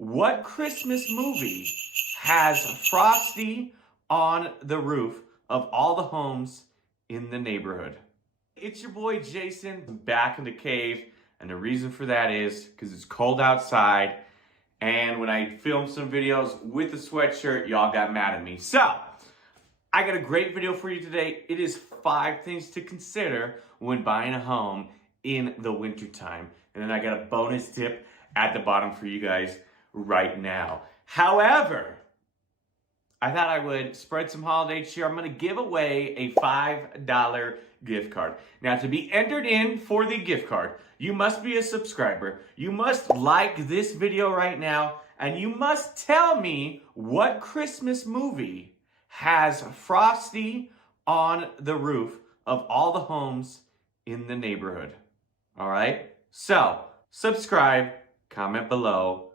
What Christmas movie has Frosty on the roof of all the homes in the neighborhood? It's your boy Jason back in the cave, and the reason for that is because it's cold outside, and when I filmed some videos with a sweatshirt, y'all got mad at me. So, I got a great video for you today. It is 5 things to consider when buying a home in the wintertime. And then I got a bonus tip at the bottom for you guys right now. However, I thought I would spread some holiday cheer. I'm going to give away a $5 gift card. Now, to be entered in for the gift card, you must be a subscriber. You must like this video right now, and you must tell me what Christmas movie has Frosty on the roof of all the homes in the neighborhood. All right? So, subscribe, comment below.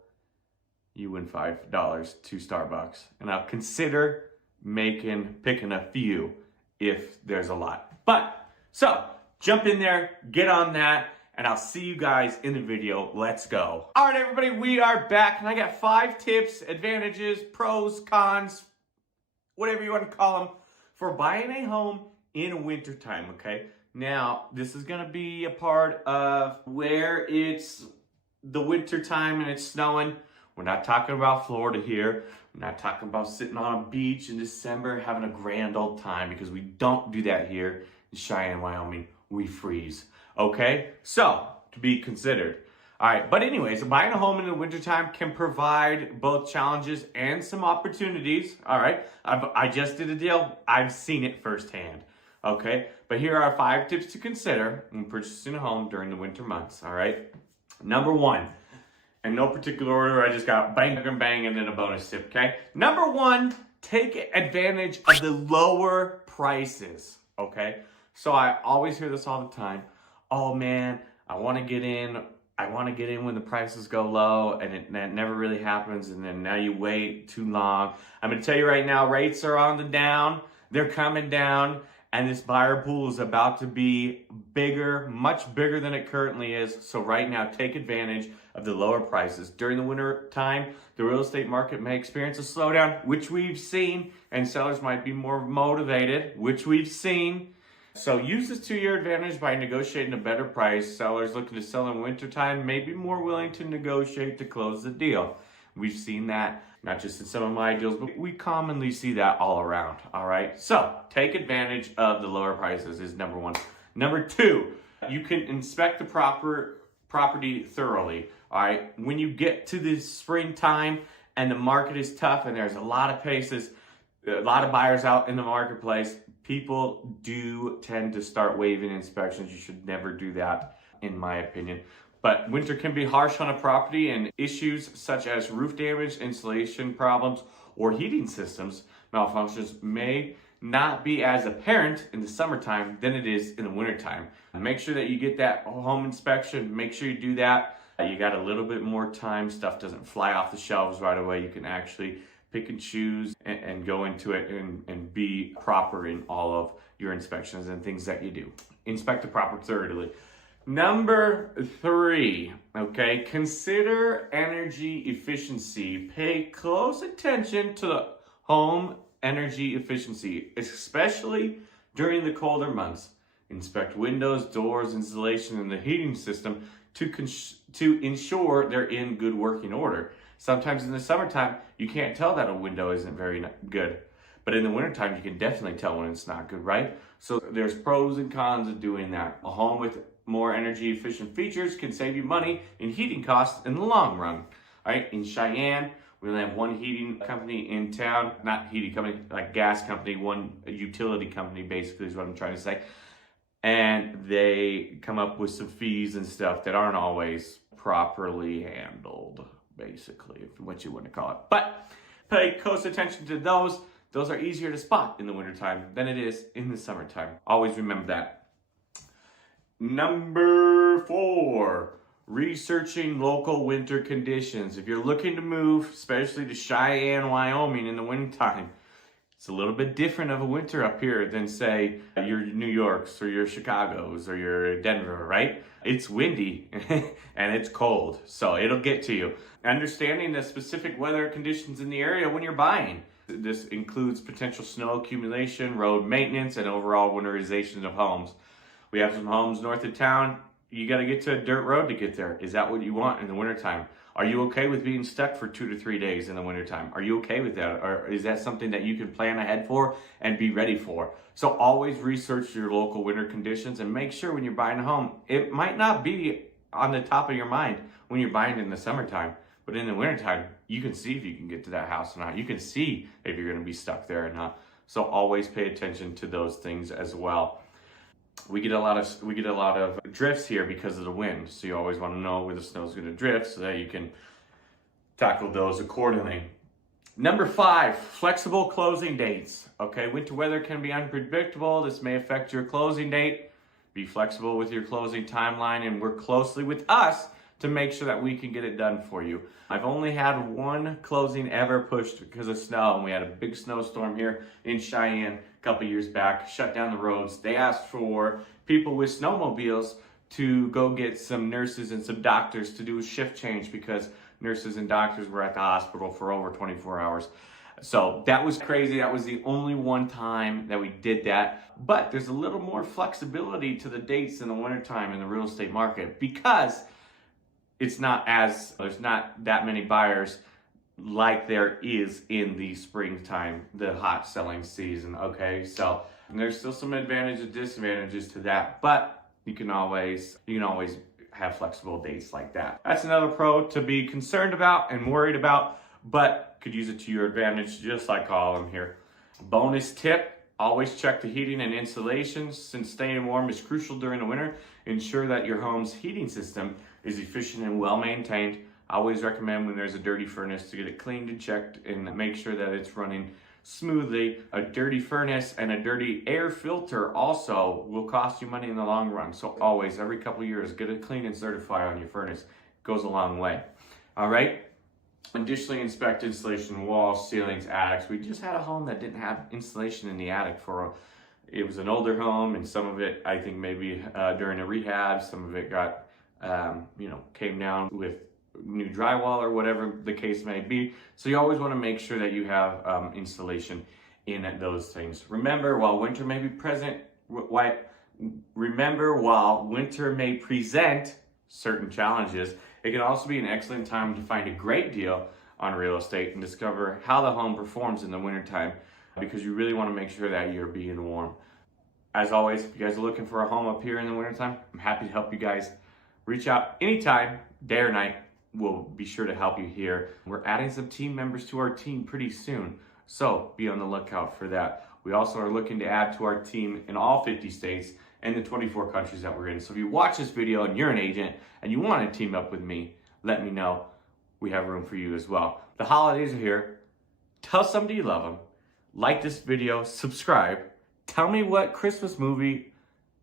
You win $5 to Starbucks. And I'll consider picking a few if there's a lot. So, jump in there, get on that, and I'll see you guys in the video. Let's go. All right, everybody, we are back, and I got 5 tips, advantages, pros, cons, whatever you want to call them, for buying a home in wintertime, okay? Now, this is going to be a part of where it's the wintertime and it's snowing. We're not talking about Florida here. We're not talking about sitting on a beach in December having a grand old time, because we don't do that here in Cheyenne, Wyoming. We freeze, okay? So, to be considered. All right, but anyways, buying a home in the wintertime can provide both challenges and some opportunities, all right? I just did a deal. I've seen it firsthand, okay? But here are 5 tips to consider when purchasing a home during the winter months, all right? Number 1, in no particular order, I just got bang, bang, bang, and then a bonus tip, okay? Number 1, take advantage of the lower prices, okay? So I always hear this all the time. Oh man, I want to get in when the prices go low, and that never really happens, and then now you wait too long. I'm going to tell you right now, rates are on the down. They're coming down, and this buyer pool is about to be bigger, much bigger than it currently is. So right now, take advantage of the lower prices. During the winter time, the real estate market may experience a slowdown, which we've seen, and sellers might be more motivated, which we've seen. So use this to your advantage by negotiating a better price. Sellers looking to sell in wintertime may be more willing to negotiate to close the deal. We've seen that, not just in some of my deals, but we commonly see that all around, all right? So take advantage of the lower prices is number 1. Number 2, you can inspect the property thoroughly, all right? When you get to the springtime and the market is tough and there's a lot of buyers out in the marketplace, people do tend to start waiving inspections. You should never do that, in my opinion. But winter can be harsh on a property, and issues such as roof damage, insulation problems, or heating systems malfunctions may not be as apparent in the summertime than it is in the wintertime. Make sure that you get that home inspection. Make sure you do that. You got a little bit more time. Stuff doesn't fly off the shelves right away. You can actually pick and choose and go into it and be proper in all of your inspections and things that you do. Inspect the property thoroughly. Number 3, okay, consider energy efficiency. Pay close attention to the home energy efficiency, especially during the colder months. Inspect windows, doors, insulation, and the heating system to ensure they're in good working order. Sometimes in the summertime, you can't tell that a window isn't very good. But in the wintertime, you can definitely tell when it's not good, right? So there's pros and cons of doing that. A home with more energy efficient features can save you money in heating costs in the long run. All right, in Cheyenne, we only have one heating company in town. Not heating company, like gas company, one utility company basically is what I'm trying to say. And they come up with some fees and stuff that aren't always properly handled, basically, what you want to call it. But pay close attention to those. Those are easier to spot in the wintertime than it is in the summertime. Always remember that. Number 4, researching local winter conditions. If you're looking to move, especially to Cheyenne, Wyoming in the wintertime, It's a little bit different of a winter up here than, say, your New Yorks or your Chicagos or your Denver, right? It's windy and it's cold, so it'll get to you. Understanding the specific weather conditions in the area when you're buying. This includes potential snow accumulation, road maintenance, and overall winterization of homes. We have some homes north of town. You got to get to a dirt road to get there. Is that what you want in the wintertime? Are you okay with being stuck for 2 to 3 days in the wintertime? Are you okay with that? Or is that something that you can plan ahead for and be ready for? So always research your local winter conditions and make sure when you're buying a home, it might not be on the top of your mind when you're buying in the summertime, but in the wintertime, you can see if you can get to that house or not. You can see if you're going to be stuck there or not. So always pay attention to those things as well. We get a lot of drifts here because of the wind. So you always want to know where the snow is going to drift so that you can tackle those accordingly. Number 5, flexible closing dates. Okay, winter weather can be unpredictable. This may affect your closing date. Be flexible with your closing timeline and work closely with us to make sure that we can get it done for you. I've only had one closing ever pushed because of snow, and we had a big snowstorm here in Cheyenne a couple years back, shut down the roads. They asked for people with snowmobiles to go get some nurses and some doctors to do a shift change because nurses and doctors were at the hospital for over 24 hours. So that was crazy. That was the only one time that we did that. But there's a little more flexibility to the dates in the wintertime in the real estate market because there's not that many buyers like there is in the springtime, the hot selling season, okay? So there's still some advantages and disadvantages to that, but you can always have flexible dates like that. That's another pro to be concerned about and worried about, but could use it to your advantage just like all of them here. Bonus tip, always check the heating and insulation since staying warm is crucial during the winter. Ensure that your home's heating system is efficient and well maintained. I always recommend when there's a dirty furnace to get it cleaned and checked and make sure that it's running smoothly. A dirty furnace and a dirty air filter also will cost you money in the long run. So always, every couple of years, get it cleaned and certified on your furnace. It goes a long way. All right? Additionally, inspect insulation, walls, ceilings, attics. We just had a home that didn't have insulation in the attic it was an older home, and some of it, I think maybe during a rehab, some of it got, came down with new drywall or whatever the case may be. So you always want to make sure that you have insulation in those things. Remember, while winter may present certain challenges, it can also be an excellent time to find a great deal on real estate and discover how the home performs in the wintertime, because you really want to make sure that you're being warm. As always, if you guys are looking for a home up here in the wintertime, I'm happy to help you guys. Reach out anytime, day or night. We'll be sure to help you here. We're adding some team members to our team pretty soon, so be on the lookout for that. We also are looking to add to our team in all 50 states and the 24 countries that we're in. So if you watch this video and you're an agent and you want to team up with me, let me know. We have room for you as well. The holidays are here. Tell somebody you love them. Like this video, subscribe. Tell me what Christmas movie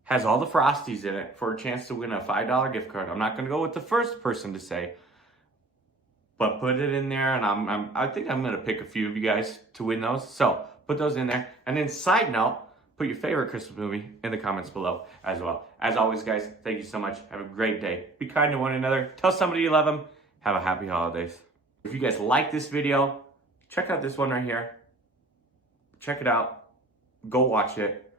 has all the Frosties in it for a chance to win a $5 gift card. I'm not going to go with the first person to say, but put it in there, and I think I'm going to pick a few of you guys to win those. So put those in there. And then side note, put your favorite Christmas movie in the comments below as well. As always, guys, thank you so much. Have a great day. Be kind to one another. Tell somebody you love them. Have a happy holidays. If you guys like this video, check out this one right here. Check it out. Go watch it.